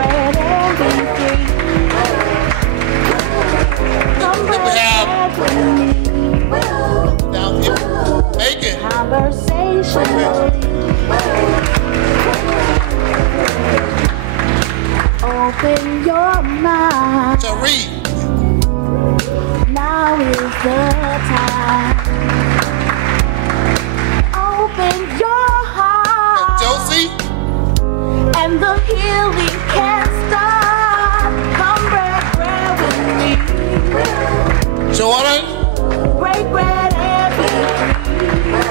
bread and be free. Come break bread with me. Down here. Make it. Conversationally. Open your mind. So read. Now is the time. Open your heart. Josie. And the healing can start. Come break bread with me. Jordan. Break bread and be free.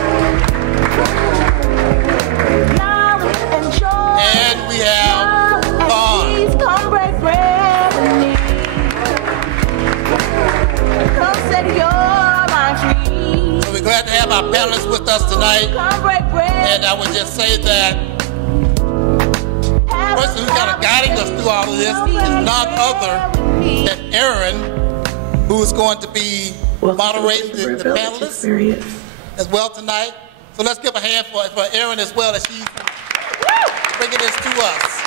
Knowledge and joy. And we have Vaughn. Please come break bread with me. Come set your mind free. So we're glad to have our panelists with us tonight. Come break bread. And I would just say that the person who's kind of guiding us through all of this is none other than Aaron, who is going to be moderating the panelists as well tonight. So let's give a hand for Aaron as well as she's bringing this to us.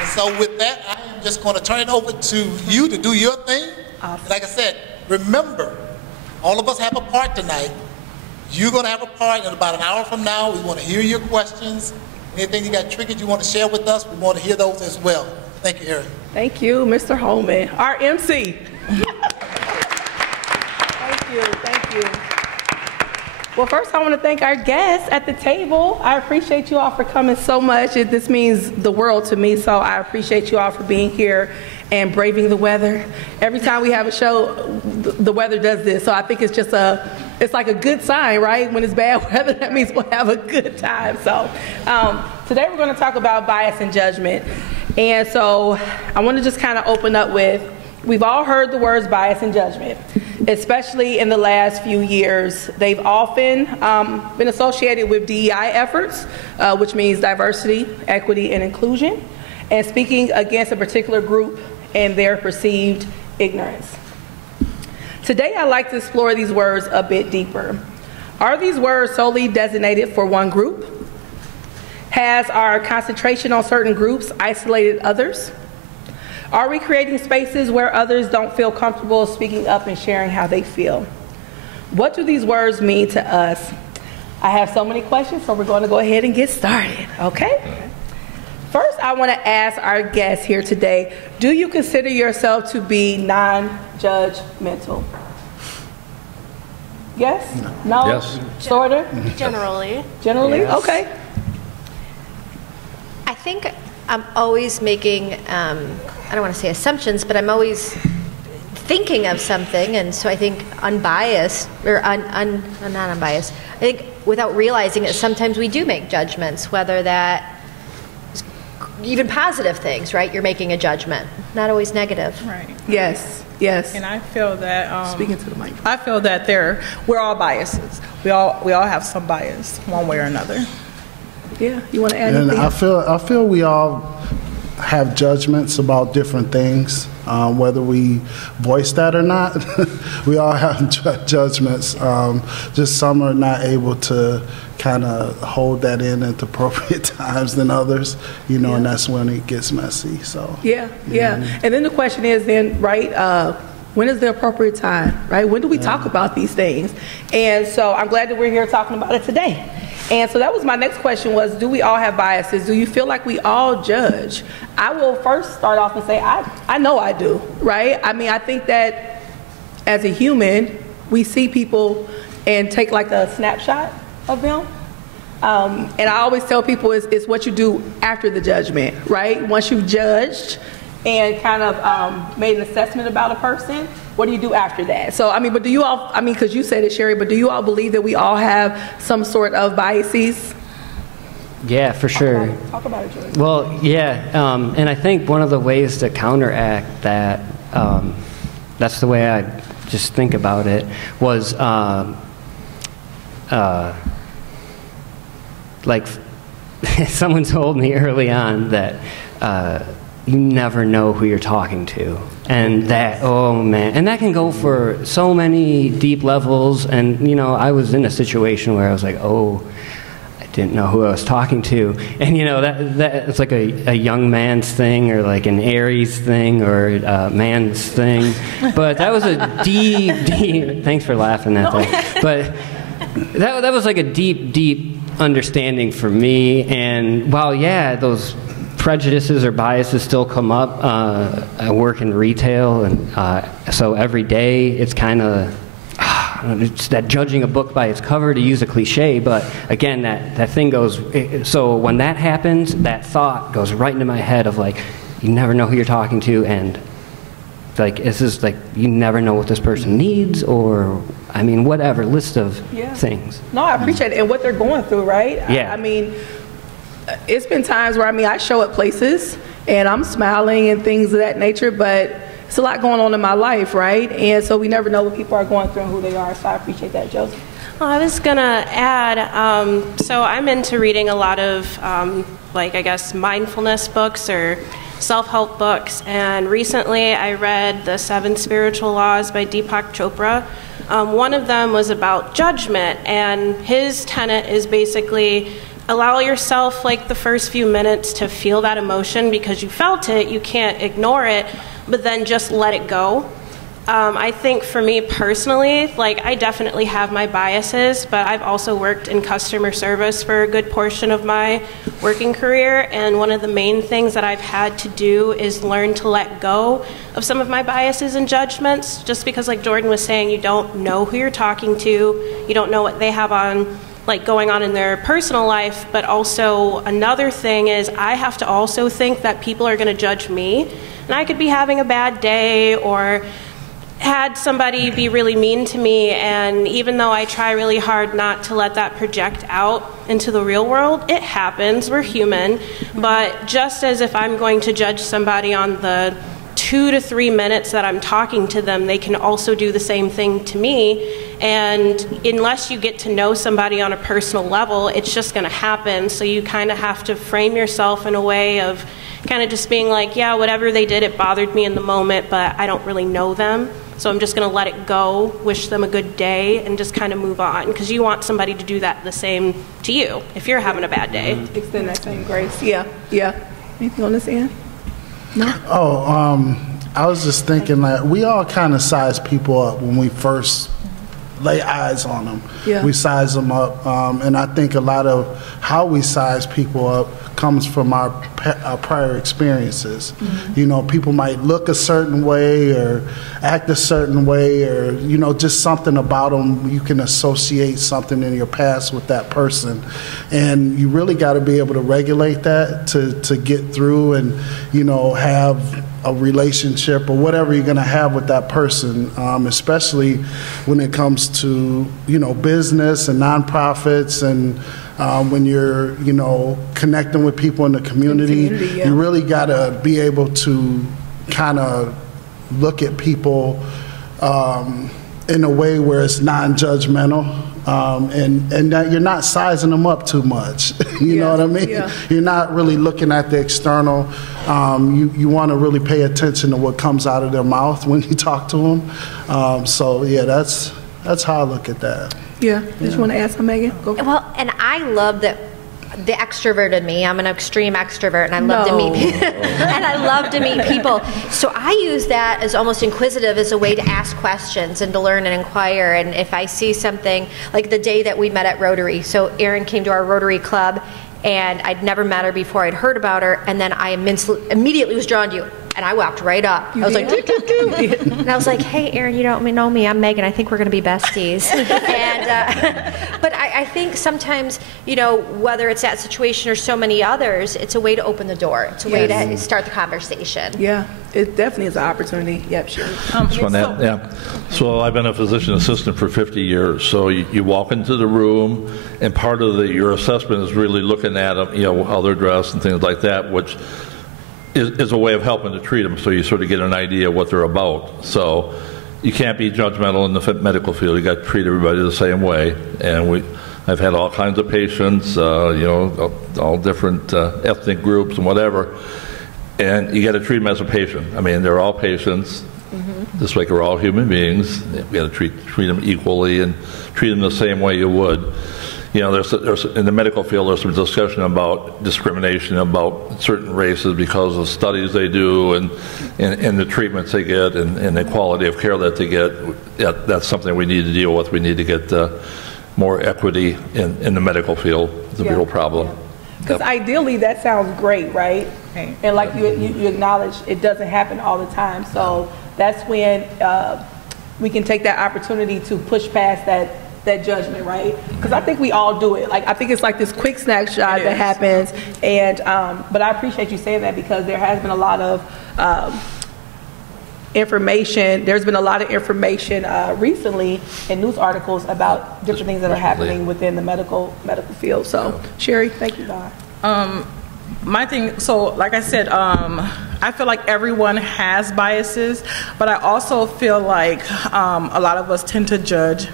And so with that, I am just going to turn it over to you to do your thing. Awesome. Like I said, remember, all of us have a part tonight. You're going to have a part in about an hour from now. We want to hear your questions. Anything you got triggered you want to share with us, we want to hear those as well. Thank you, Aaron. Thank you, Mr. Holman, our MC. Thank you. Well, first I want to thank our guests at the table. I appreciate you all for coming so much. This means the world to me, so I appreciate you all for being here and braving the weather. Every time we have a show, the weather does this, so I think it's just it's like a good sign, right? When it's bad weather, that means we'll have a good time. So today we're going to talk about bias and judgment. And so I want to just kind of open up with, we've all heard the words bias and judgment, especially in the last few years. They've often been associated with DEI efforts, which means diversity, equity, and inclusion, and speaking against a particular group and their perceived ignorance. Today, I'd like to explore these words a bit deeper. Are these words solely designated for one group? Has our concentration on certain groups isolated others? Are we creating spaces where others don't feel comfortable speaking up and sharing how they feel? What do these words mean to us? I have so many questions, so we're going to go ahead and get started, okay? First, I want to ask our guests here today, do you consider yourself to be non-judgmental? Yes? No? Yes. Sort of? Generally. Generally? Yes. Okay. I think I'm always making, I don't want to say assumptions, but I'm always thinking of something, and so I think unbiased, or not unbiased, I think without realizing it, sometimes we do make judgments, whether that is even positive things, right? You're making a judgment, not always negative. Right. Yes. Yes. And I feel that speaking to the mic. I feel that we're all biases. We all have some bias, one way or another. Yeah. You want to add And anything? I feel we all have judgments about different things, whether we voice that or not. We all have judgments. Just some are not able to kind of hold that in at the appropriate times than others, and that's when it gets messy. So Yeah. And then the question is then, right, when is the appropriate time, right? When do we talk about these things? And so I'm glad that we're here talking about it today. And so that was my next question was, do we all have biases? Do you feel like we all judge? I will first start off and say, I know I do, right? I mean, I think that as a human, we see people and take like a snapshot of them. And I always tell people it's what you do after the judgment, right? Once you've judged and kind of made an assessment about a person, what do you do after that? So, but do you all, because you said it, Sherry, but do you all believe that we all have some sort of biases? Yeah, for sure. Talk about it, George. Well, yeah, and I think one of the ways to counteract that, that's the way I just think about it, was like someone told me early on that you never know who you're talking to. And that, oh man, and that can go for so many deep levels. And, I was in a situation where I was like, oh, didn't know who I was talking to. And you know, that it's like a young man's thing, or like an Aries thing, or a man's thing. But that was a deep, thanks for laughing at that. But that was like a deep understanding for me. And while, yeah, those prejudices or biases still come up, I work in retail, and so every day it's kind of, it's that judging a book by its cover, to use a cliche, but again, that thing goes, so when that happens, that thought goes right into my head of like, you never know who you're talking to, and like, it's just like, you never know what this person needs, or, I mean, whatever, list of things. No, I appreciate it, and what they're going through, right? Yeah. I mean, it's been times where, I mean, I show up places, and I'm smiling and things of that nature, but it's a lot going on in my life, right? And so we never know what people are going through and who they are, so I appreciate that, Josie. Well, I was going to add, so I'm into reading a lot of, like, I guess, mindfulness books or self-help books, and recently I read The 7 Spiritual Laws by Deepak Chopra. One of them was about judgment, and his tenet is basically allow yourself, like, the first few minutes to feel that emotion because you felt it, you can't ignore it, but then just let it go. I think for me personally, like, I definitely have my biases, but I've also worked in customer service for a good portion of my working career, and one of the main things that I've had to do is learn to let go of some of my biases and judgments, just because, like Jordan was saying, you don't know who you're talking to, you don't know what they have on, like, going on in their personal life, but also another thing is I have to also think that people are going to judge me, and I could be having a bad day or had somebody be really mean to me, and even though I try really hard not to let that project out into the real world, it happens, we're human, but just as if I'm going to judge somebody on the 2 to 3 minutes that I'm talking to them, they can also do the same thing to me. And unless you get to know somebody on a personal level, it's just going to happen. So you kind of have to frame yourself in a way of kind of just being like, yeah, whatever they did, it bothered me in the moment, but I don't really know them. So I'm just going to let it go, wish them a good day, and just kind of move on. Because you want somebody to do that the same to you if you're having a bad day. Extend that same grace. Yeah. Anything on this end? No? I was just thinking that we all kind of size people up when we first lay eyes on them. Yeah. We size them up, and I think a lot of how we size people up comes from our prior experiences. Mm-hmm. You know, people might look a certain way or act a certain way, or, you know, just something about them. You can associate something in your past with that person, and you really got to be able to regulate that to get through and, you know, have a relationship or whatever you're going to have with that person, especially when it comes to, you know, business and nonprofits, and when you're, you know, connecting with people in the community, yeah. You really got to be able to kind of look at people in a way where it's non-judgmental, and that you're not sizing them up too much. You know what I mean? Yeah. You're not really looking at the external. You want to really pay attention to what comes out of their mouth when you talk to them. So yeah, that's how I look at that. Yeah. Did you want to ask her, Megan? Go. Well, and I love that the extrovert in me. I'm an extreme extrovert, and I love to meet people. And I love to meet people. So I use that as almost inquisitive, as a way to ask questions and to learn and inquire. And if I see something, like the day that we met at Rotary, so Erin came to our Rotary Club, and I'd never met her before. I'd heard about her, and then I immediately was drawn to you. And I walked right up. I was like, doo, doo, doo. And I was like, hey, Erin, you don't know me. I'm Megan. I think we're going to be besties. But I think sometimes, you know, whether it's that situation or so many others, it's a way to open the door. It's a way to start the conversation. Yeah, it definitely is an opportunity. Yep, sure. So I've been a physician assistant for 50 years. So you walk into the room, and part of your assessment is really looking at them, you know, how they're dressed and things like that, which is a way of helping to treat them, so you sort of get an idea of what they're about. So you can't be judgmental in the medical field. You got to treat everybody the same way. And I've had all kinds of patients, you know, all different ethnic groups and whatever. And you got to treat them as a patient. I mean, they're all patients. Mm-hmm. Just like we're all human beings. You got to treat them equally and treat them the same way you would. you know, there's in the medical field, there's some discussion about discrimination about certain races because of studies they do and the treatments they get and the quality of care that they get. That's something we need to deal with. We need to get more equity in the medical field. It's a real problem. Because ideally, that sounds great, right? Right. And like you acknowledge, it doesn't happen all the time. So that's when we can take that opportunity to push past that judgment, right? Because I think we all do it. Like, I think it's like this quick snapshot that happens. And but I appreciate you saying that, because there has been a lot of information. There's been a lot of information recently in news articles about different things that are happening within the medical field. So, Sherry, thank you, God. My thing, so like I said, I feel like everyone has biases, but I also feel like a lot of us tend to judge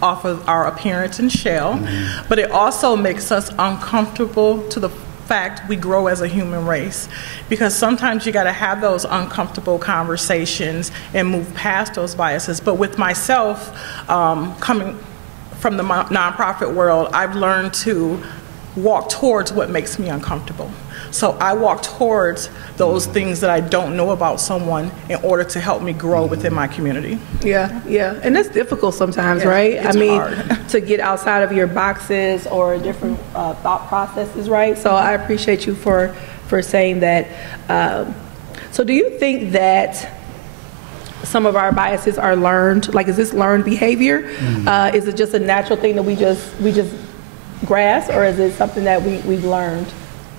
off of our appearance and shell, but it also makes us uncomfortable to the fact we grow as a human race, because sometimes you got to have those uncomfortable conversations and move past those biases. But with myself, coming from the nonprofit world, I've learned to walk towards what makes me uncomfortable. So I walk towards those things that I don't know about someone in order to help me grow within my community. Yeah, yeah. And that's difficult sometimes, right? It's hard. To get outside of your boxes or different thought processes, right? So I appreciate you for saying that. So do you think that some of our biases are learned? Like, is this learned behavior? Is it just a natural thing that we just grasp, or is it something that we've learned?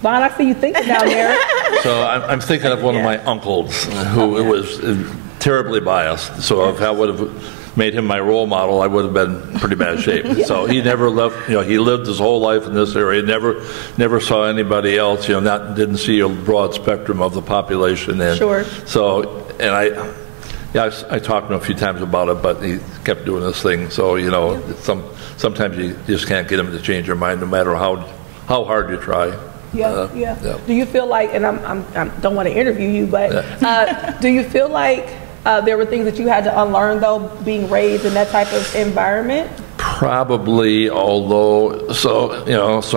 Vaughn, I see you thinking down there. So I'm thinking of one of my uncles who was terribly biased. So if I would have made him my role model, I would have been in pretty bad shape. So he never left, he lived his whole life in this area, never saw anybody else, didn't see a broad spectrum of the population. And sure. So, and I talked to him a few times about it, but he kept doing this thing. So, sometimes you just can't get him to change their mind no matter how hard you try. Yeah. Do you feel like, and I don't want to interview you, but do you feel like there were things that you had to unlearn, though, being raised in that type of environment? Probably, although, so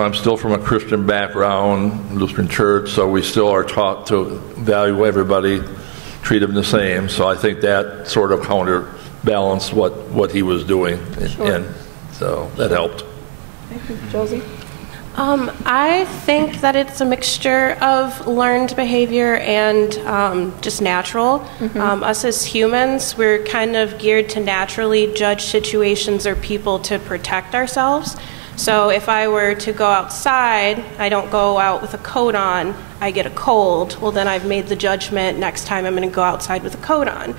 I'm still from a Christian background, Lutheran church, so we still are taught to value everybody, treat them the same. So I think that sort of counterbalanced what he was doing, and so that helped. Thank you. Josie? I think that it's a mixture of learned behavior and just natural. Us as humans, we're kind of geared to naturally judge situations or people to protect ourselves. So if I were to go outside, I don't go out with a coat on, I get a cold, well then I've made the judgment next time I'm going to go outside with a coat on.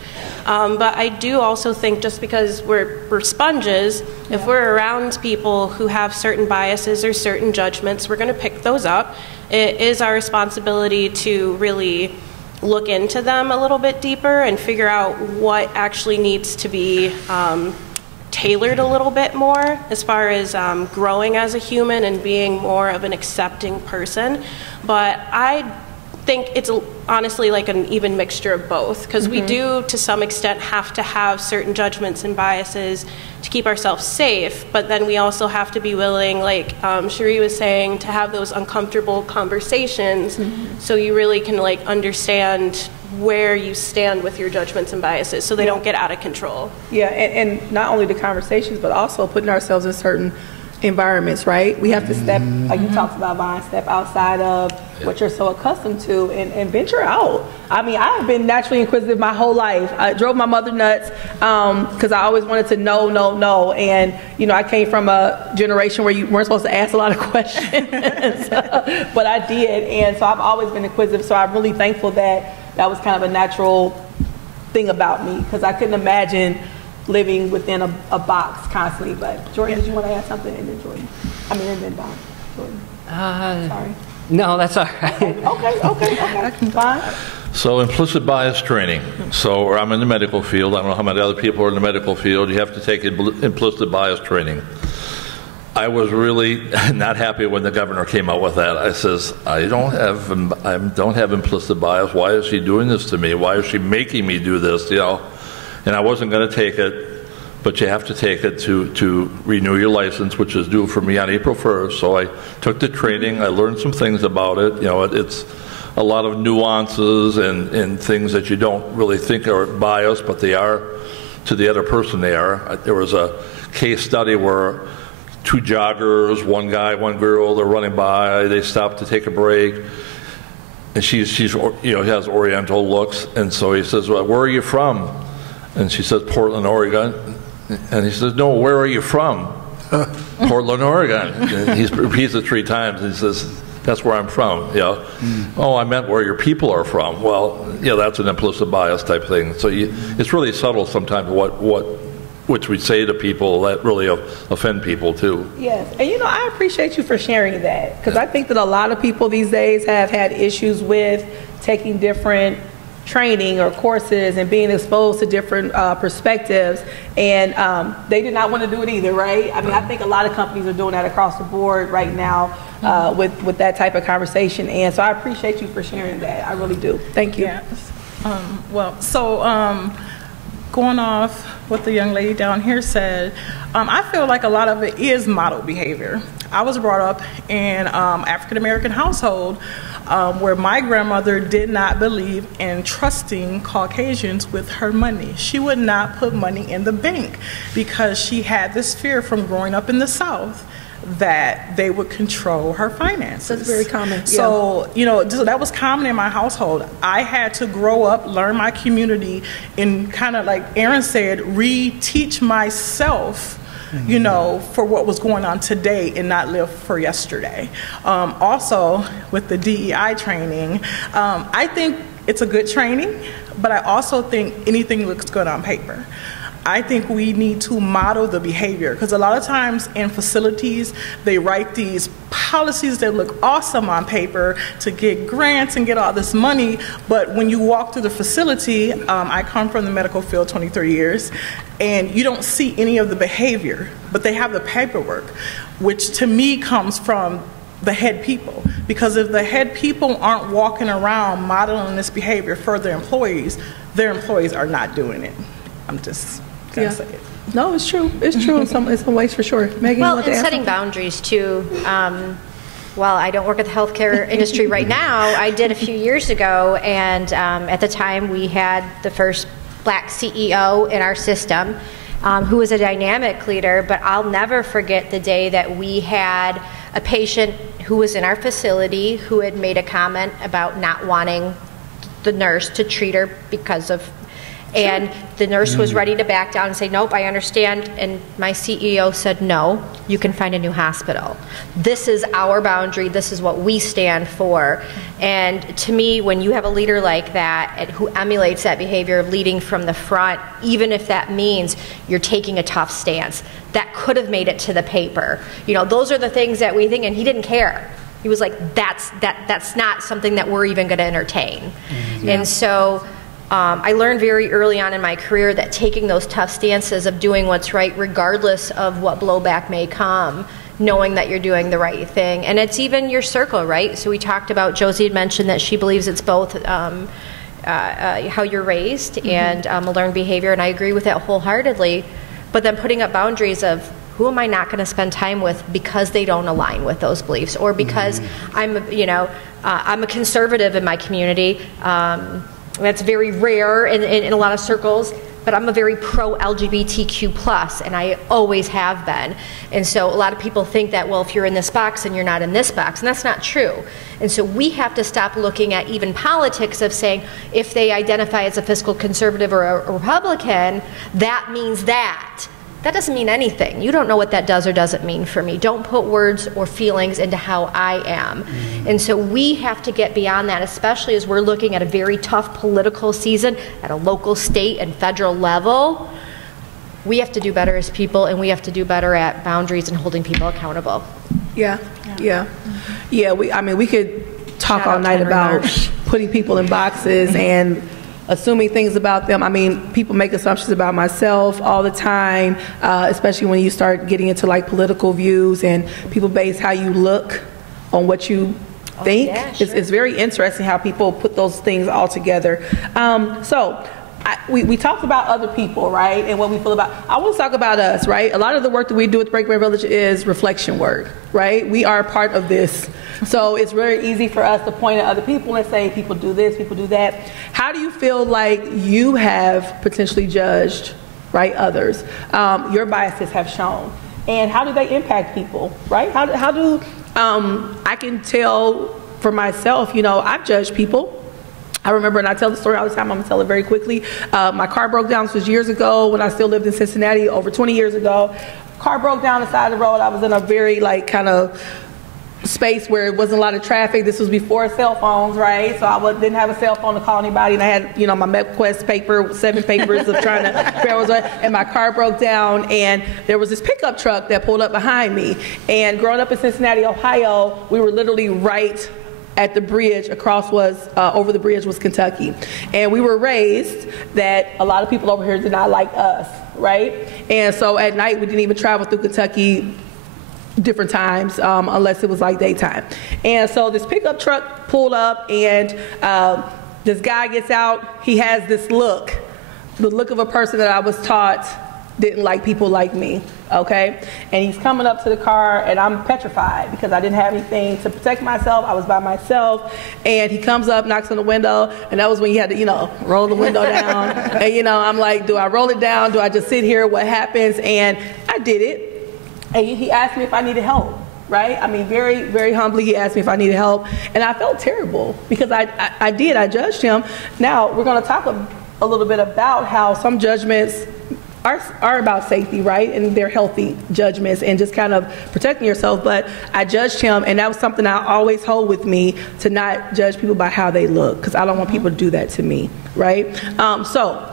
But I do also think just because we're sponges, if we're around people who have certain biases or certain judgments, we're going to pick those up. It is our responsibility to really look into them a little bit deeper and figure out what actually needs to be tailored a little bit more as far as growing as a human and being more of an accepting person. But I think it's honestly like an even mixture of both, because we do to some extent have to have certain judgments and biases to keep ourselves safe, but then we also have to be willing, like Cherie was saying, to have those uncomfortable conversations so you really can like understand where you stand with your judgments and biases so they don't get out of control. Yeah, and not only the conversations, but also putting ourselves in certain environments, right? We have to step, like you talked about, Vaughn, step outside of what you're so accustomed to and venture out. I mean, I've been naturally inquisitive my whole life. I drove my mother nuts because I always wanted to know. And, I came from a generation where you weren't supposed to ask a lot of questions, but I did. And so I've always been inquisitive. So I'm really thankful that was kind of a natural thing about me, because I couldn't imagine living within a box constantly. But Jordan, did you want to add something? And then Jordan. And then Don. Jordan. Sorry. No, that's all right. Okay. Fine. So implicit bias training. So I'm in the medical field. I don't know how many other people are in the medical field. You have to take implicit bias training. I was really not happy when the governor came out with that. I says, I don't have implicit bias. Why is she doing this to me? Why is she making me do this? And I wasn't going to take it. but you have to take it to renew your license, which is due for me on April 1st. So I took the training. I learned some things about it. You know, it's a lot of nuances and things that you don't really think are biased, but they are to the other person. They are. There was a case study where two joggers, one guy, one girl, they're running by. They stopped to take a break. And she's has Oriental looks, and so he says, well, where are you from? And she says, Portland, Oregon. And he says, no, where are you from? Portland, Oregon. And he repeats it 3 times, and he says, that's where I'm from. Yeah. Oh, I meant where your people are from. Well, yeah, that's an implicit bias type thing. So it's really subtle sometimes which we say to people that really offend people too. Yes, and I appreciate you for sharing that, because I think that a lot of people these days have had issues with taking different training or courses and being exposed to different perspectives, and they did not want to do it either, right? I mean, I think a lot of companies are doing that across the board right now with that type of conversation, and so I appreciate you for sharing that. I really do. Thank you. Yes. Going off what the young lady down here said, I feel like a lot of it is modeled behavior. I was brought up in African-American household where my grandmother did not believe in trusting Caucasians with her money. She would not put money in the bank because she had this fear from growing up in the South that they would control her finances. That's very common. So, so that was common in my household. I had to grow up, learn my community, and kind of, like Aaron said, reteach myself, for what was going on today and not live for yesterday. Also, with the DEI training, I think it's a good training, but I also think anything looks good on paper. I think we need to model the behavior, because a lot of times in facilities, they write these policies that look awesome on paper to get grants and get all this money, but when you walk through the facility, I come from the medical field 23 years, and you don't see any of the behavior, but they have the paperwork, which to me comes from the head people, because if the head people aren't walking around modeling this behavior for their employees are not doing it. I'm just gonna say it. No, it's true. It's true in some ways for sure. Megan, well, you want to and add setting something? boundaries too. While I don't work at the healthcare industry right now, I did a few years ago, and at the time we had the first Black CEO in our system, who was a dynamic leader. But I'll never forget the day that we had a patient who was in our facility who had made a comment about not wanting the nurse to treat her because of. And the nurse was ready to back down and say, nope, I understand. And my CEO said, no, you can find a new hospital. This is our boundary. This is what we stand for. And to me, when you have a leader like that and who emulates that behavior of leading from the front, even if that means you're taking a tough stance, that could have made it to the paper. Those are the things that we think, and he didn't care. He was like, that's not something that we're even going to entertain. Mm-hmm. And so I learned very early on in my career that taking those tough stances of doing what's right, regardless of what blowback may come, knowing that you're doing the right thing. And it's even your circle, right? So we talked about, Josie had mentioned that she believes it's both how you're raised and a learned behavior, and I agree with that wholeheartedly. But then putting up boundaries of who am I not going to spend time with because they don't align with those beliefs, or because I'm a conservative in my community. That's very rare in a lot of circles, but I'm a very pro-LGBTQ+, and I always have been. And so a lot of people think that, well, if you're in this box and you're not in this box, and that's not true. And so we have to stop looking at even politics of saying, if they identify as a fiscal conservative or a Republican, that means that. That doesn't mean anything. You don't know what that does or doesn't mean for me. Don't put words or feelings into how I am. And so we have to get beyond that, especially as we're looking at a very tough political season at a local, state, and federal level. We have to do better as people, and we have to do better at boundaries and holding people accountable. Yeah. We could talk all night about putting people in boxes and assuming things about them. I mean, people make assumptions about myself all the time, especially when you start getting into like political views, and people base how you look on what you think. Yeah, sure. It's very interesting how people put those things all together. So we talked about other people, right, and what we feel about. I want to talk about us, right? A lot of the work that we do at the Breaking Bread Village is reflection work, right? We are a part of this. So it's very easy for us to point at other people and say, people do this, people do that. How do you feel like you have potentially judged, right, others? Your biases have shown. And how do they impact people, right? How do I can tell for myself, I've judged people. I remember, and I tell the story all the time, I'm going to tell it very quickly. My car broke down. This was years ago when I still lived in Cincinnati, over 20 years ago. Car broke down the side of the road. I was in a very, kind of space where it wasn't a lot of traffic. This was before cell phones, right? So I didn't have a cell phone to call anybody, and I had, my MapQuest paper, 7 papers of trying to figure out what, and my car broke down, and there was this pickup truck that pulled up behind me. And growing up in Cincinnati, Ohio, we were literally right at the bridge. Across over the bridge was Kentucky. And we were raised that a lot of people over here did not like us, right? And so at night, we didn't even travel through Kentucky different times, unless it was like daytime. And so this pickup truck pulled up, and this guy gets out. He has this look, the look of a person that I was taught didn't like people like me, okay? And he's coming up to the car, and I'm petrified because I didn't have anything to protect myself. I was by myself. And he comes up, knocks on the window, and that was when you had to, roll the window down. And, I'm like, do I roll it down? Do I just sit here? What happens? And I did it. And he asked me if I needed help, right? I mean, very, very humbly, he asked me if I needed help. And I felt terrible because I did. I judged him. Now, we're going to talk a little bit about how some judgments are about safety, right? And they're healthy judgments and just kind of protecting yourself. But I judged him, and that was something I always hold with me, to not judge people by how they look, because I don't want people to do that to me, right? So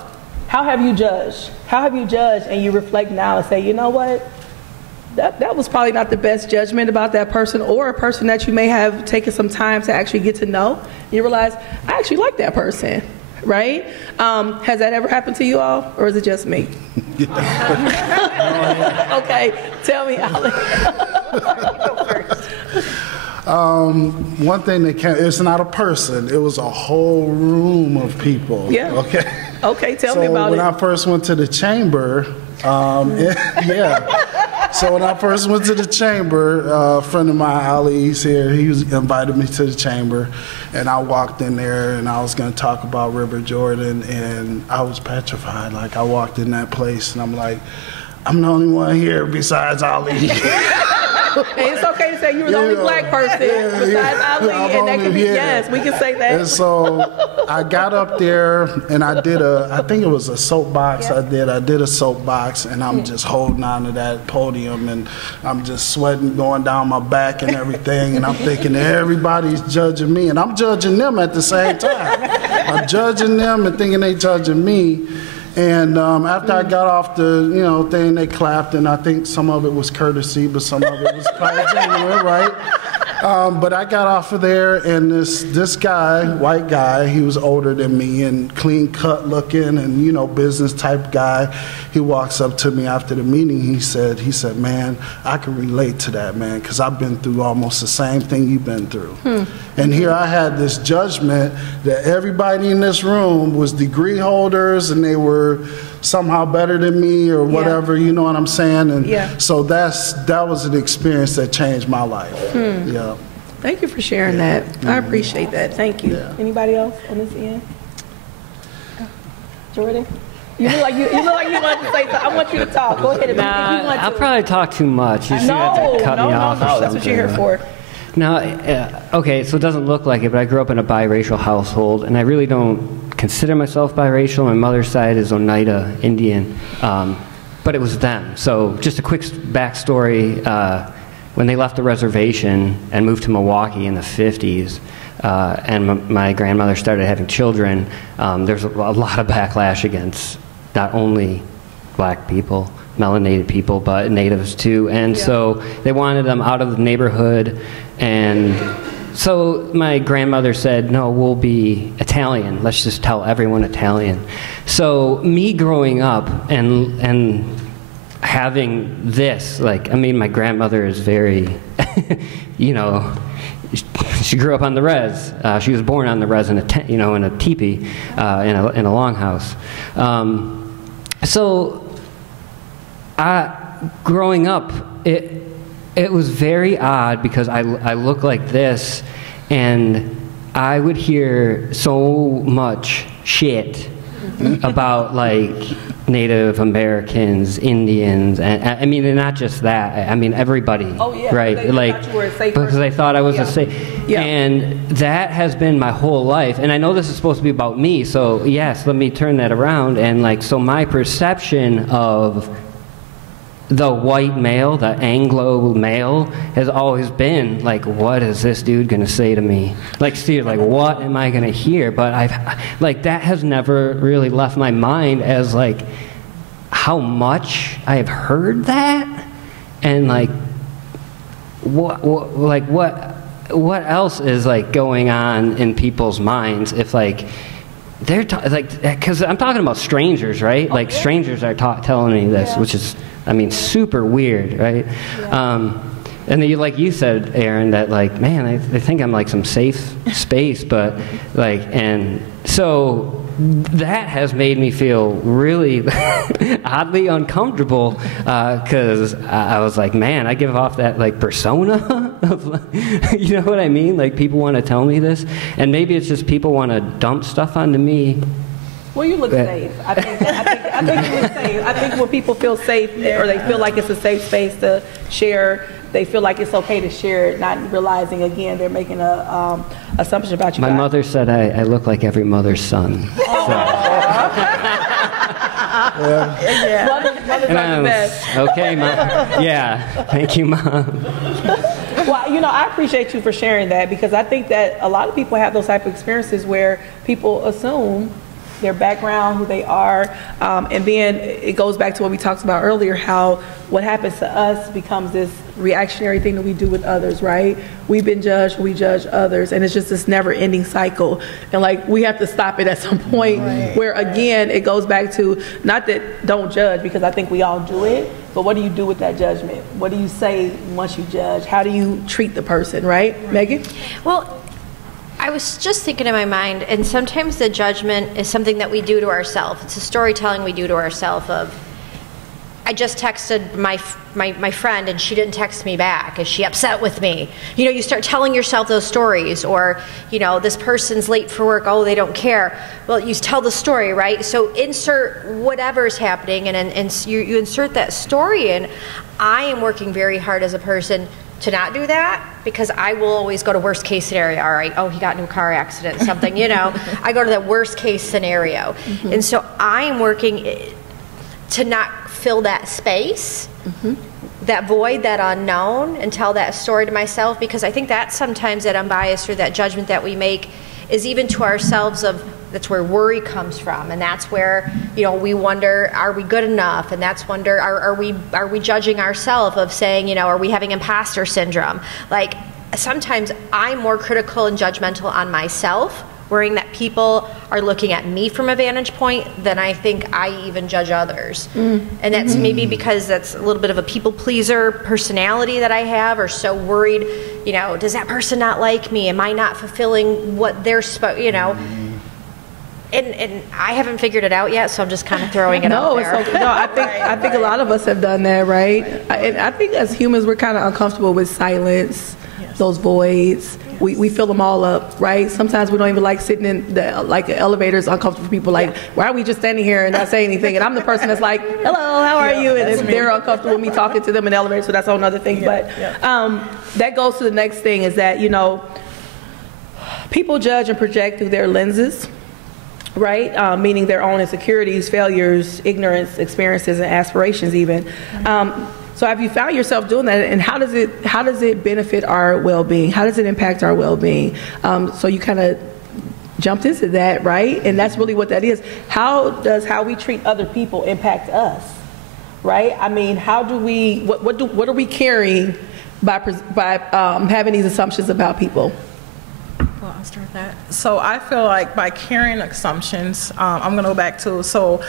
how have you judged? How have you judged and you reflect now and say, you know what? That was probably not the best judgment about that person, or a person that you may have taken some time to actually get to know. You realize, I actually like that person. Right? Has that ever happened to you all, or is it just me? Okay, tell me, Alex. Go first. One thing it's not a person, it was a whole room of people. Yeah. Okay, tell me about it. So when I first went to the chamber, So when I first went to the chamber, a friend of mine, Ali, he's here, he invited me to the chamber, and I walked in there, and I was going to talk about River Jordan, and I was petrified. Like, I walked in that place, and I'm like, I'm the only one here besides Ali. And it's okay to say you were the only black person besides Ali, and that could be, yes, we can say that. And so I got up there, and I think it was a soapbox. I did a soapbox, and I'm just holding on to that podium, and I'm just sweating going down my back and everything, and I'm thinking everybody's judging me, and I'm judging them at the same time. I'm judging them and thinking they judging me. And after I got off the thing, they clapped, and I think some of it was courtesy, but some of it was probably genuine, right? But I got off of there, and this guy, white guy, he was older than me and clean cut looking, and business type guy. He walks up to me after the meeting. He said, man, I can relate to that, man, because I've been through almost the same thing you've been through. And here I had this judgment that everybody in this room was degree holders, and they were somehow better than me or whatever, you know what I'm saying? And so that was an experience that changed my life. Yeah. Thank you for sharing that. I appreciate that. Thank you. Anybody else on this end? Jordan? You look like you want to say something. I want you to talk. Go ahead. I'll probably talk too much. You have to cut me off. No, that's what you're here for. Now, okay, so it doesn't look like it, but I grew up in a biracial household, and I really don't consider myself biracial. My mother's side is Oneida Indian, but it was them. So just a quick backstory. When they left the reservation and moved to Milwaukee in the 50s, and my grandmother started having children, there's a lot of backlash against not only black people, melanated people, but natives too. And so they wanted them out of the neighborhood. And so my grandmother said, no, we'll be Italian. Let's just tell everyone Italian. So me growing up and having this, my grandmother is very, she grew up on the res. She was born on the res in a tent, in a teepee, in a longhouse. So, growing up, it was very odd because I look like this, and I would hear so much shit about like Native Americans, Indians, and I mean, and not just that. I mean, everybody. Oh yeah. Right. Because I thought I was a safe. Yeah. And that has been my whole life. And I know this is supposed to be about me. So yes, let me turn that around. And like, so my perception of the white male, the Anglo male, has always been like, what is this dude gonna say to me? Like, Steve, like, what am I gonna hear? But that has never really left my mind as like how much I have heard that, and like what else is like going on in people's minds if like they're because I'm talking about strangers, right? Like strangers are telling me this, which is, I mean, super weird, right? Yeah. And then, like you said, Aaron, that like, man, they think I'm like some safe space, but like, and so that has made me feel really oddly uncomfortable because I was like, man, I give off that like persona of, you know what I mean? Like people want to tell me this, and maybe it's just people want to dump stuff onto me. Well, you look safe. I think you look safe. I think when people feel safe or they feel like it's a safe space to share, they feel like it's okay to share it, not realizing, again, they're making a assumption about you. My mother said I look like every mother's son. Yeah. Mothers are the best. Okay, Mom. Yeah. Thank you, Mom. Well, I appreciate you for sharing that, because I think that a lot of people have those type of experiences where people assume their background, who they are, and then it goes back to what we talked about earlier, how what happens to us becomes this reactionary thing that we do with others, right? We've been judged, we judge others, and it's just this never-ending cycle. And like, we have to stop it at some point, where again, it goes back to, not that don't judge, because I think we all do it, but what do you do with that judgment? What do you say once you judge? How do you treat the person, right? Megan? Well, I was just thinking in my mind, and sometimes the judgment is something that we do to ourselves. It's a storytelling we do to ourselves of, I just texted my friend and she didn't text me back. Is she upset with me? You start telling yourself those stories, or, this person's late for work, oh, they don't care. Well, you tell the story, right? So insert whatever's happening, and you insert that story in. I am working very hard as a person to not do that, because I will always go to worst case scenario. All right, oh, he got into a car accident, something, I go to that worst case scenario. Mm-hmm. And so I am working to not fill that space, that void, that unknown, and tell that story to myself, because I think that sometimes that unbiased or that judgment that we make is even to ourselves of, that's where worry comes from, and that's where we wonder, are we good enough? And that's wonder, are we judging ourselves of saying, are we having imposter syndrome? Like, sometimes I'm more critical and judgmental on myself, worrying that people are looking at me from a vantage point than I think I even judge others. And that's maybe because that's a little bit of a people pleaser personality that I have, or so worried, does that person not like me? Am I not fulfilling what they're supposed, And I haven't figured it out yet, so I'm just kind of throwing it out there. No, I think a lot of us have done that, right? And I think as humans, we're kind of uncomfortable with silence, those voids. We fill them all up, right? Sometimes we don't even like sitting in the elevators, uncomfortable for people. Like, why are we just standing here and not saying anything? And I'm the person that's like, hello, how are you? And they're uncomfortable with me talking to them in the elevator, so that's a whole other thing. But that goes to the next thing, is that, people judge and project through their lenses, right? Meaning their own insecurities, failures, ignorance, experiences, and aspirations even. So have you found yourself doing that, and how does it benefit our well-being? How does it impact our well-being? So you kind of jumped into that, right? And that's really what that is. How does how we treat other people impact us, right? I mean, how do we, what are we carrying by having these assumptions about people? Well, I'll start that. So I feel like by carrying assumptions, I'm going to go back to,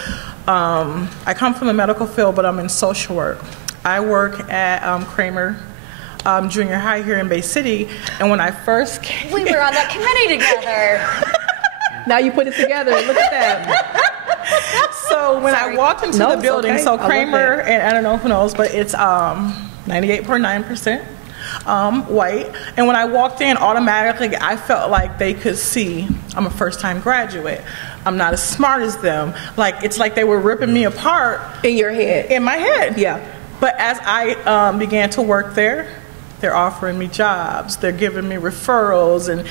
I come from the medical field, but I'm in social work. I work at Kramer junior high here in Bay City, and when I first came... We were on that committee together. Now you put it together. Look at that. So when I walked into the building, okay. so Kramer, and I don't know who knows, but it's 98.9% white. And when I walked in, automatically I felt like they could see I'm a first-time graduate. I'm not as smart as them. Like, it's like they were ripping me apart. In your head. In my head. Yeah. But as I began to work there, they're offering me jobs. They're giving me referrals. And,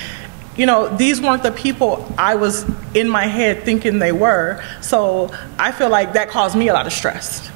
you know, these weren't the people I was in my head thinking they were. So I feel like that caused me a lot of stress.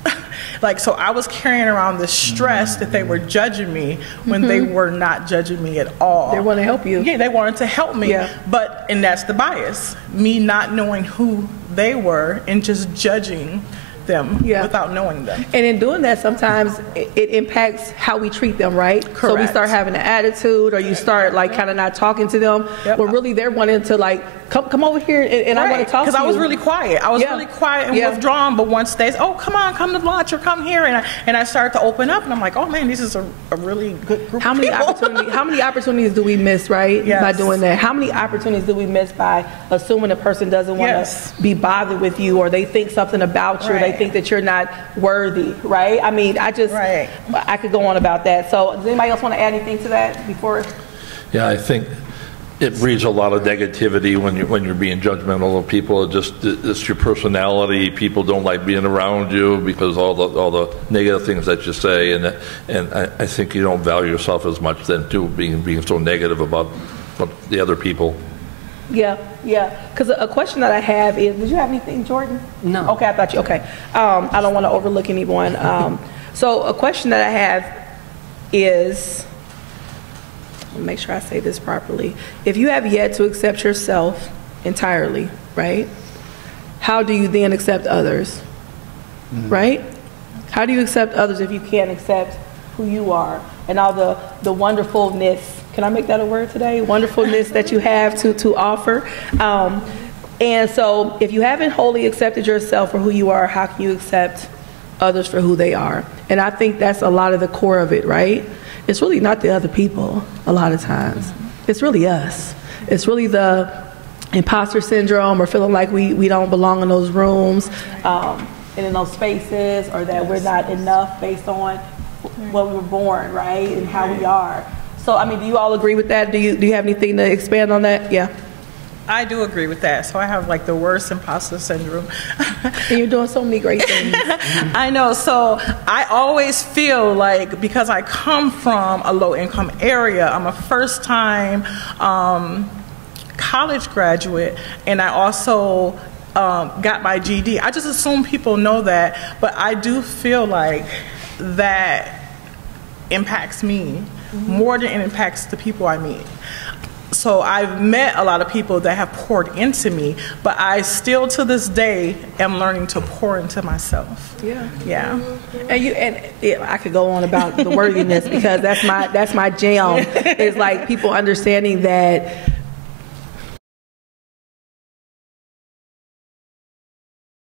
Like, so I was carrying around the stress that they were judging me when they were not judging me at all. They want to help you. Yeah, they wanted to help me. Yeah. But, and that's the bias, me not knowing who they were and just judging them without knowing them. And in doing that, sometimes it impacts how we treat them, right? Correct. So we start having an attitude, or you start like kind of not talking to them. When really they're wanting to like come over here and I want to talk to you. Because I was really quiet. I was really quiet and withdrawn. But once they said, "Oh, come on, come to lunch or come here," and I started to open up, and I'm like, "Oh man, this is a really good group." How many opportunities do we miss, right? Yes. By doing that? How many opportunities do we miss by assuming a person doesn't want to be bothered with you, or they think something about you, or they think that you're not worthy, right? I mean, I could go on about that. So does anybody else want to add anything to that before? Yeah, I think it breeds a lot of negativity when you're being judgmental of people. It's your personality. People don't like being around you because all the negative things that you say, and I think you don't value yourself as much then too, being so negative about the other people. Yeah. Because a question that I have is, did you have anything, Jordan? No. Okay, I thought you. Okay. I don't want to overlook anyone. So a question that I have is, let me make sure I say this properly. If you have yet to accept yourself entirely, right? How do you then accept others? Right? How do you accept others if you can't accept who you are and all the wonderfulness? Can I make that a word today? Wonderfulness that you have to offer. And so if you haven't wholly accepted yourself for who you are, how can you accept others for who they are? And I think that's a lot of the core of it, right? It's really not the other people a lot of times. It's really us. It's really the imposter syndrome, or feeling like we don't belong in those rooms and in those spaces, or that we're not enough based on what we were born, right, and how we are. So, I mean, do you all agree with that? Do you have anything to expand on that? Yeah. I do agree with that. So I have like the worst imposter syndrome. And you're doing so many great things. I know. So I always feel like, because I come from a low income area, I'm a first time college graduate, and I also got my GED. I just assume people know that, but I do feel like that impacts me more than it impacts the people I meet. So I've met a lot of people that have poured into me, but I still to this day am learning to pour into myself. Yeah. And I could go on about the worthiness, because that's my jam. It's like people understanding that